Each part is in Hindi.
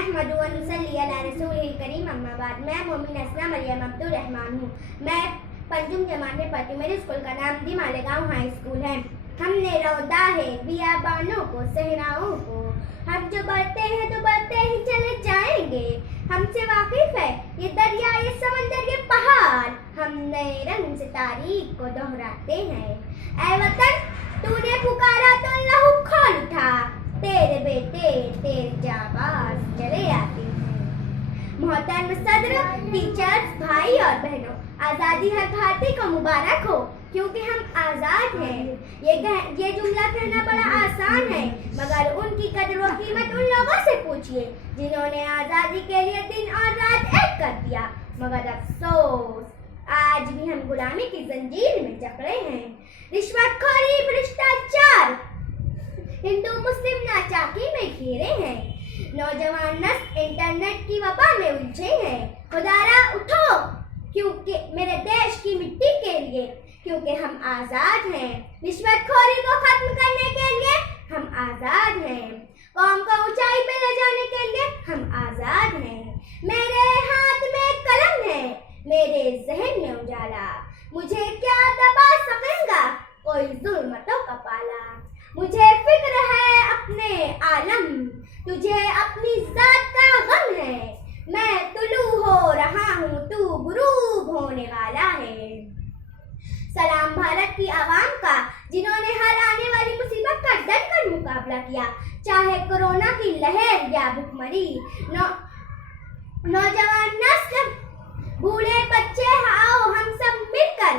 नहमदु व नुसल्ली अला रसूलिल करीम अम्मा बाद। मैं मोमिन असना मरियम अब्दुल रहमान हूँ। मैं पंचम जमात में पढ़ती हूँ। मेरे स्कूल का नाम दी मालेगांव हाई स्कूल है। हमने रौदा है बियाबानों को, सहराओं को, हम जो बढ़ते हैं तो बढ़ते ही चले जाएंगे। हमसे वाकिफ है ये दरिया, ये समंदर, ये पहाड़। हम नए रंग से तारीख को दोहराते हैं। ऐ वतन तूने पुकारा तो लहू खोल उठा, तेरे बेटे तेरे जाबाज चले आते हैं। मोहतरम सदर, टीचर्स, भाई और बहनों, आज़ादी हर भारतीय को मुबारक हो, क्योंकि हम आज़ाद हैं। ये जुमला कहना बड़ा आसान है, मगर उनकी कदर व कीमत उन लोगों से पूछिए जिन्होंने आज़ादी के लिए दिन और रात एक कर दिया। मगर अफसोस, आज भी हम गुलामी की जंजीर में जकड़े हैं। रिश्वतखोरी, भ्रष्टाचार, हिंदू मुस्लिम नाचाकी में घिरे हैं। नौजवान नस्ल इंटरनेट की वबा में उलझे हैं। खुदारा उठो, क्योंकि मेरे देश की मिट्टी के लिए, क्योंकि हम आजाद हैं। रिश्वतखोरी को खत्म करने के लिए हम आजाद हैं। कौम को ऊंचाई पे ले जाने के लिए हम आजाद हैं। मेरे हाथ में कलम है, मेरे जहन में उजाला। मुझे क्या दबा सकेगा कोई जुल्मतों का पाला। मुझे फिक्र है अपने आलम, तुझे अपनी जात का गम है। मैं तुलू हो रहा हूँ, तू गुरूब होने वाला है। सलाम भारत की आवाम का, जिन्होंने हर आने वाली मुसीबत का डट कर मुकाबला किया, चाहे कोरोना की लहर या भुखमरी। नौजवान नस्ल, बूढ़े बच्चे, आओ हम सब मिलकर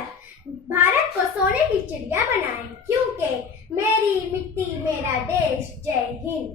भारत को सोने की चिड़िया बनाएं, क्योंकि मेरी मिट्टी मेरा देश। जय हिंद।